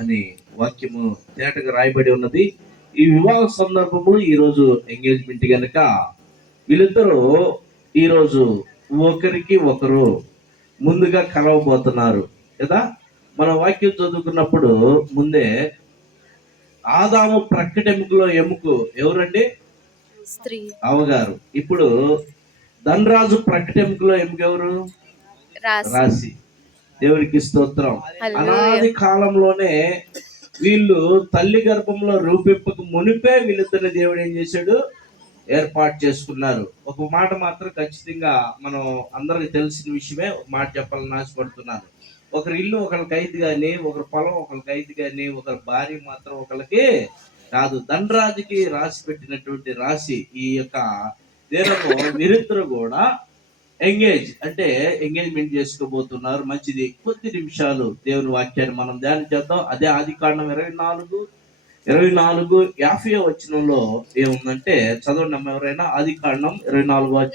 అని వాక్యము తేటగా రాయబడి ఉన్నది. ఈ వివాహ సందర్భంలో ఈరోజు ఎంగేజ్మెంట్ గనక వీళ్ళిద్దరూ ఈరోజు ఒకరికి ఒకరు ముందుగా కలవబోతున్నారు కదా. మన వాక్యం చదువుకున్నప్పుడు ముందే ఆదాము ప్రక్కటెముకలో ఎముకు ఎవరండి? స్త్రీ, అవగారు. ఇప్పుడు ధనరాజు ప్రక్కటెముకలో ఎముక ఎవరు? రాశి. దేవుడికి స్తోత్రం. అనాది కాలంలోనే వీళ్ళు తల్లి గర్భంలో రూపింపక మునిపే వీళ్ళిద్దరిని దేవుడు ఏం చేశాడు? ఏర్పాటు చేసుకున్నారు. ఒక మాట మాత్రం ఖచ్చితంగా మనం అందరికి తెలిసిన విషయమే, ఒక మాట చెప్పాలని ఆశపడుతున్నాను. ఒకరి ఇల్లు ఒకరికి అయింది కానీ, ఒకరి పొలం ఒకరికి అయింది కానీ, ఒకరి భార్య మాత్రం ఒకరికి కాదు. ధనరాజుకి రాసి పెట్టినటువంటి రాశి ఈ యొక్క దినము వీరిద్దరు కూడా ఎంగేజ్మెంట్ చేసుకోబోతున్నారు. మంచిది. కొద్ది నిమిషాలు దేవుని వాక్యాన్ని మనం ధ్యానం చేద్దాం. అదే ఆదికాండం 24:50 వచనంలో ఏముందంటే చదవండి అమ్మ ఎవరైనా. ఆదికాండం 24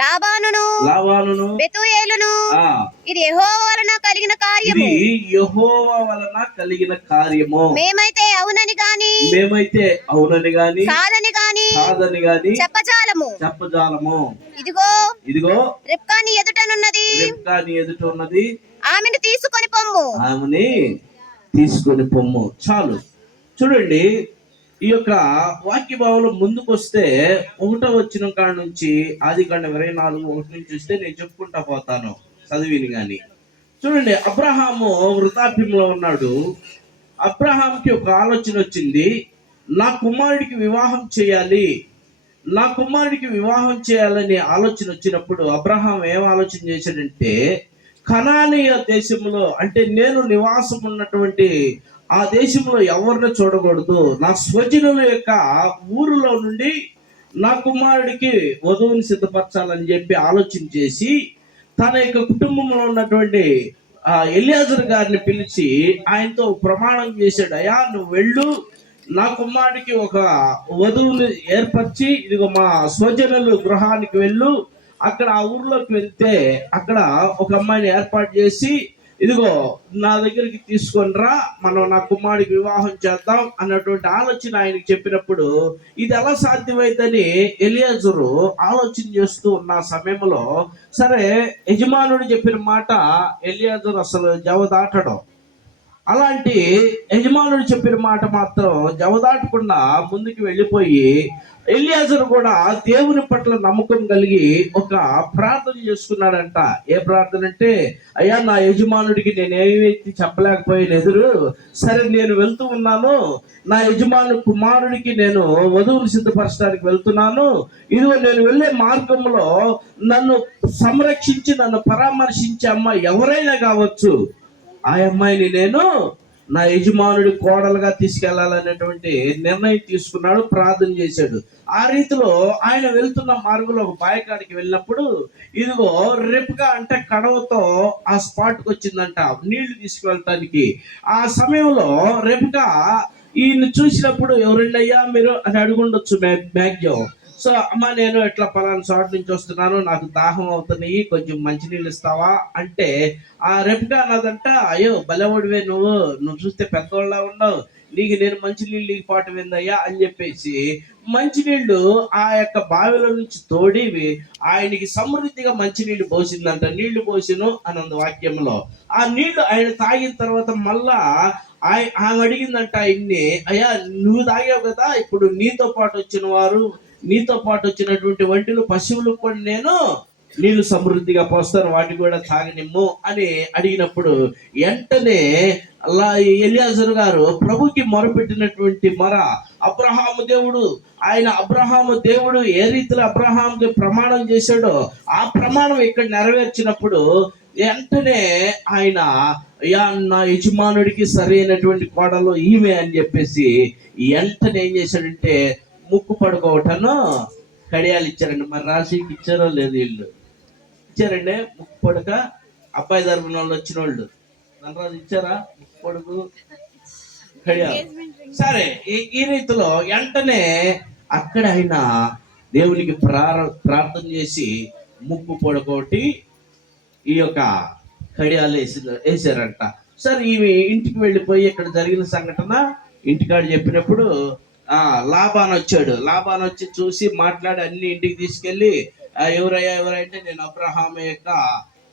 లాబానును బెతూయేలును ఇది యెహోవా వలన కలిగిన కార్యము. మేమైతే అవునని గాని కాదని గాని చెప్పజాలము. ఇదిగో రిబ్కా నీ ఎదుట ఉన్నది, ఆమెను తీసుకొని పొమ్ము. చాలు. చూడండి, ఈ యొక్క వాక్య భావంలో ముందుకు వస్తే 1వ వచనం కాడ నుంచి ఆదికాండం 24:1 నుంచి చూస్తే నేను చెప్పుకుంటా పోతాను చదివిని గాని. చూడండి, అబ్రహాము వృద్ధాప్యంలో ఉన్నాడు. అబ్రహాంకి ఒక ఆలోచన వచ్చింది, నా కుమారుడికి వివాహం చేయాలని ఆలోచన వచ్చినప్పుడు అబ్రహాం ఏం ఆలోచన చేశాడంటే, కనానీయ దేశంలో అంటే నేను నివాసం ఉన్నటువంటి ఆ దేశంలో ఎవరిని చూడకూడదు, నా స్వజనుల యొక్క ఊరిలో నుండి నా కుమారుడికి వధువుని సిద్ధపరచాలని చెప్పి ఆలోచన చేసి తన యొక్క కుటుంబంలో ఉన్నటువంటి ఎలియాజరు గారిని పిలిచి ఆయనతో ప్రమాణం చేశాడు. అయ్యా, నువ్వు వెళ్ళు, నా కుమారుడికి ఒక వధువుని ఏర్పరిచి ఇదిగో మా స్వజనులు గృహానికి వెళ్ళు, అక్కడ ఆ ఊర్లోకి వెళ్తే అక్కడ ఒక అమ్మాయిని ఏర్పాటు చేసి ఇదిగో నా దగ్గరికి తీసుకొని రా, మనం నా కుమారుడికి వివాహం చేద్దాం అన్నటువంటి ఆలోచన ఆయనకి చెప్పినప్పుడు ఇది ఎలా సాధ్యమైందని ఎలియాజరు ఆలోచన చేస్తూ ఉన్న సమయంలో సరే యజమానుడు చెప్పిన మాట ఎలియాజరు అసలు జవదాటడం. అలాంటి యజమానుడు చెప్పిన మాట మాత్రం జవదాటకుండా ముందుకు వెళ్ళిపోయి ఎలియాజరు కూడా దేవుని పట్ల నమ్మకం కలిగి ఒక ప్రార్థన చేసుకున్నాడంట. ఏ ప్రార్థన అంటే, అయ్యా, నా యజమానుడికి నేను ఏమైతే చెప్పలేకపోయాను ఎదురు, సరే నేను వెళ్తూ ఉన్నాను, నా యజమాను కుమారుడికి నేను వధువును సిద్ధపరచడానికి వెళ్తున్నాను, ఇదిగో నేను వెళ్ళే మార్గంలో నన్ను సంరక్షించి నన్ను పరామర్శించే అమ్మాయి ఎవరైనా కావచ్చు, ఆ అమ్మాయిని నేను నా యజమానుడి కోడలుగా తీసుకెళ్లాలనేటువంటి నిర్ణయం తీసుకున్నాడు, ప్రార్థన చేశాడు. ఆ రీతిలో ఆయన వెళ్తున్న మార్గంలో ఒక బాయకాడికి వెళ్ళినప్పుడు ఇదిగో రిబ్కా అంటే కడవతో ఆ స్పాట్కి వచ్చిందంట నీళ్లు తీసుకువెళ్ళటానికి. ఆ సమయంలో రిబ్కా ఈయన చూసినప్పుడు ఎవరండి అయ్యా మీరు అని అడుగుండొచ్చు మ్యాక్సిమం. సో అమ్మ, నేను ఇట్లా పలానా చోట నుంచి వస్తున్నాను, నాకు దాహం అవుతున్నాయి, కొంచెం మంచినీళ్ళు ఇస్తావా అంటే ఆ రిబ్కా అన్నదంట, అయ్యో బలవుడివే, నువ్వు చూస్తే పెద్దవాళ్ళ ఉన్నావు, నీకు నేను మంచినీళ్ళు పాటు విందయ్యా అని చెప్పేసి మంచినీళ్లు ఆ యొక్క బావిలో నుంచి తోడి ఆయనకి సమృద్ధిగా మంచినీళ్ళు పోసిందంట. నీళ్లు పోసిను అనంద వాక్యంలో ఆ నీళ్లు ఆయన తాగిన తర్వాత మళ్ళా ఆమె అడిగిందంట ఆయన్ని, అయ్యా నువ్వు తాగావు కదా, ఇప్పుడు నీతో పాటు వచ్చినటువంటి వంటిలో పశువులకు కూడా నేను నీళ్లు సమృద్ధిగా పోస్తాను, వాటికి కూడా తాగనిమ్ము అని అడిగినప్పుడు వెంటనే అలా ఎలియాజరు గారు ప్రభుకి మొరపెట్టినటువంటి మొర అబ్రహాము దేవుడు ఏ రీతిలో అబ్రహాంకి ప్రమాణం చేశాడో ఆ ప్రమాణం ఇక్కడ నెరవేర్చినప్పుడు వెంటనే ఆయన నా యజమానుడికి సరైనటువంటి కోడలు ఈమె అని చెప్పేసి వెంటనే ఏం చేశాడంటే ముక్కు పడుకోవటాను కడియాలు ఇచ్చారండి. మరి రాశికి ఇచ్చారో లేదు, వీళ్ళు ఇచ్చారండి ముక్కు పడక. అబ్బాయి తరపున వాళ్ళు వచ్చిన వాళ్ళు ధనరాజు ఇచ్చారా ముక్కు పడుకు కడియాలు? సరే, ఈ రీతిలో వెంటనే అక్కడ ఆయన దేవునికి ప్రార్థన చేసి ముక్కు పొడకొట్టి ఈ యొక్క కడియాలు వేసారంట. సరే ఈమె ఇంటికి వెళ్ళిపోయి ఇక్కడ జరిగిన సంఘటన ఇంటికాడ చెప్పినప్పుడు లాబాన్ వచ్చాడు. లాబాన్ వచ్చి చూసి మాట్లాడి అన్ని ఇంటికి తీసుకెళ్ళి ఎవరంటే నేను అబ్రహాం యొక్క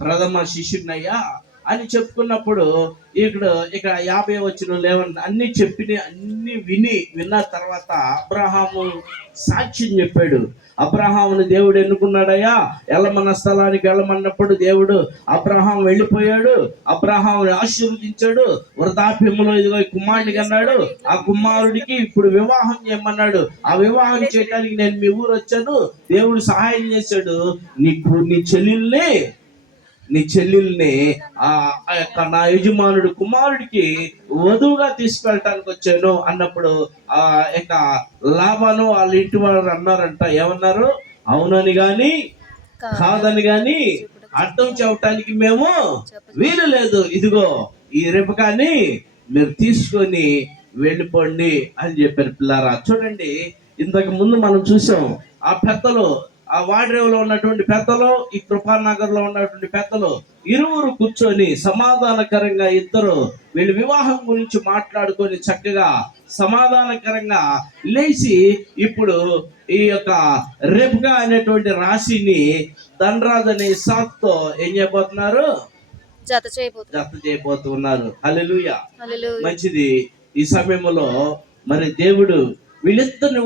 ప్రథమ శిష్యుడినయ్యా అని చెప్పుకున్నప్పుడు ఇక్కడ 50 వచ్చిన లేవని అన్ని అన్ని విన్న తర్వాత అబ్రహాము సాక్ష్యం చెప్పాడు. అబ్రహాముని దేవుడు ఎన్నుకున్నాడయ్యా, వెళ్ళమన్న స్థలానికి వెళ్ళమన్నప్పుడు దేవుడు అబ్రహాం వెళ్ళిపోయాడు, అబ్రహాముని ఆశీర్వదించాడు, వృద్ధాప్యంలో ఇదిగో కుమారుడిని కన్నాడు, ఆ కుమారుడికి ఇప్పుడు వివాహం చేయమన్నాడు, ఆ వివాహం చేయడానికి నేను మీ ఊరు వచ్చాను, దేవుడు సహాయం చేశాడు, నీ చెల్లెల్ని నా యజమానుడు కుమారుడికి వధువుగా తీసుకెళ్ళటానికి వచ్చాను అన్నప్పుడు లాబాను వాళ్ళ ఇంటి వారు అన్నారంట, ఏమన్నారు? అవునని గాని కాదని గాని అర్థం చెప్పటానికి మేము వీలు లేదు, ఇదిగో ఈ రెబెకాని మీరు తీసుకొని వెళ్ళిపోండి అని చెప్పారు. పిల్లారా చూడండి, ఇంతకు ముందు మనం చూసాం ఆ పెద్దలు, ఆ వాడ్రేవులో ఉన్నటువంటి పెద్దలు, ఈ కృపానగర్ లో ఉన్నటువంటి పెద్దలు ఇరువురు కూర్చొని సమాధానకరంగా ఇద్దరు వీళ్ళు వివాహం గురించి మాట్లాడుకొని చక్కగా సమాధానకరంగా లేచి ఇప్పుడు ఈ యొక్క రెబ్కా అనేటువంటి రాశిని ధనరాజు అనే ఇస్సాకుతో ఏం చేయబోతున్నారు? జత చేయబోతున్నారు. హల్లెలూయా. మంచిది. ఈ సమయంలో మరి దేవుడు వీళ్ళిద్దరిని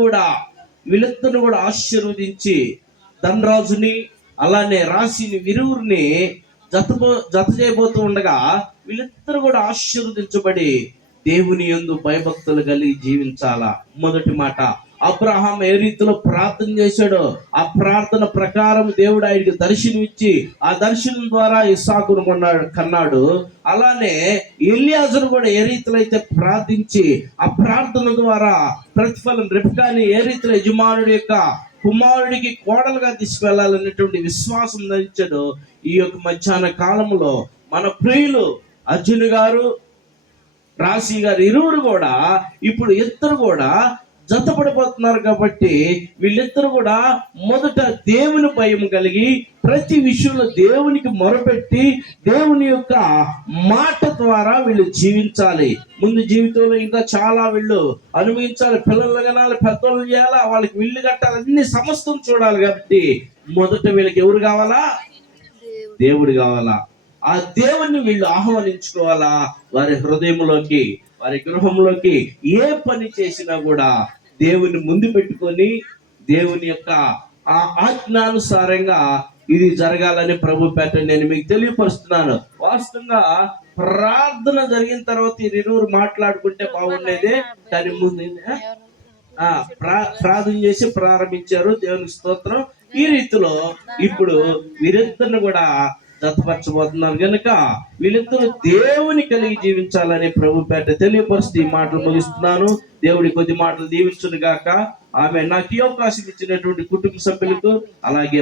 కూడా ఆశీర్వదించి ధనరాజుని అలానే రాశిని విరువురిని జత చేయబోతూ ఉండగా వీళ్ళిద్దరు కూడా ఆశీర్వదించబడి దేవుని యందు భయభక్తులు కలిగి జీవించాలా. మొదటి మాట, అబ్రహాం ఏ రీతిలో ప్రార్థన చేశాడో ఆ ప్రార్థన ప్రకారం దేవుడు ఆయనకి దర్శనం ఇచ్చి ఆ దర్శనం ద్వారా ఇస్సాకును కన్నాడు. అలానే ఎలియాజరు కూడా ఏ రీతిలో అయితే ప్రార్థించి ఆ ప్రార్థన ద్వారా ప్రతిఫలం రెబెకాని ఏ రీతిలో యజమానుడి యొక్క కుమారుడికి కోడలుగా తీసుకువెళ్ళాలనేటువంటి విశ్వాసం ధరించాడు. ఈ యొక్క మధ్యాహ్న కాలంలో మన ప్రియులు అర్జున్ గారు, రాశి గారు ఇరువురు కూడా ఇప్పుడు ఇద్దరు కూడా జతపడిపోతున్నారు. కాబట్టి వీళ్ళిద్దరు కూడా మొదట దేవుని భయం కలిగి ప్రతి విషయంలో దేవునికి మొరపెట్టి దేవుని యొక్క మాట ద్వారా వీళ్ళు జీవించాలి. ముందు జీవితంలో ఇంకా చాలా వీళ్ళు అనుభవించాలి, పిల్లలు కనాలి, పెద్దలు చేయాలా, వాళ్ళకి ఇల్లు కట్టాలి, అన్ని సమస్తం చూడాలి. కాబట్టి మొదట వీళ్ళకి ఎవరు కావాలా? దేవుడు కావాలా. ఆ దేవుణ్ణి వీళ్ళు ఆహ్వానించుకోవాలా. వారి హృదయంలోకి, వారి గృహంలోకి ఏ పని చేసినా కూడా దేవుని ముందు పెట్టుకొని దేవుని యొక్క ఆ ఆజ్ఞానుసారంగా ఇది జరగాలని ప్రభు పేట నేను మీకు తెలియపరుస్తున్నాను. వాస్తవంగా ప్రార్థన జరిగిన తర్వాత ఇరువురు మాట్లాడుకుంటే బాగుండేదే, దాని ముందు ప్రార్థన చేసి ప్రారంభించారు. దేవునికి స్తోత్రం. ఈ రీతిలో ఇప్పుడు వీరిద్దరిని కూడా జతపరచబోతున్నారు కనుక వీళ్ళిద్దరూ దేవుని కలిగి జీవించాలని ప్రభు పేట తెలియపరుస్తూ ఈ మాటలు ముగిస్తున్నాను. దేవుడి కొద్ది మాటలు దీవించును గాక. ఆమె నాకు ఈ అవకాశం ఇచ్చినటువంటి కుటుంబ సభ్యులకు అలాగే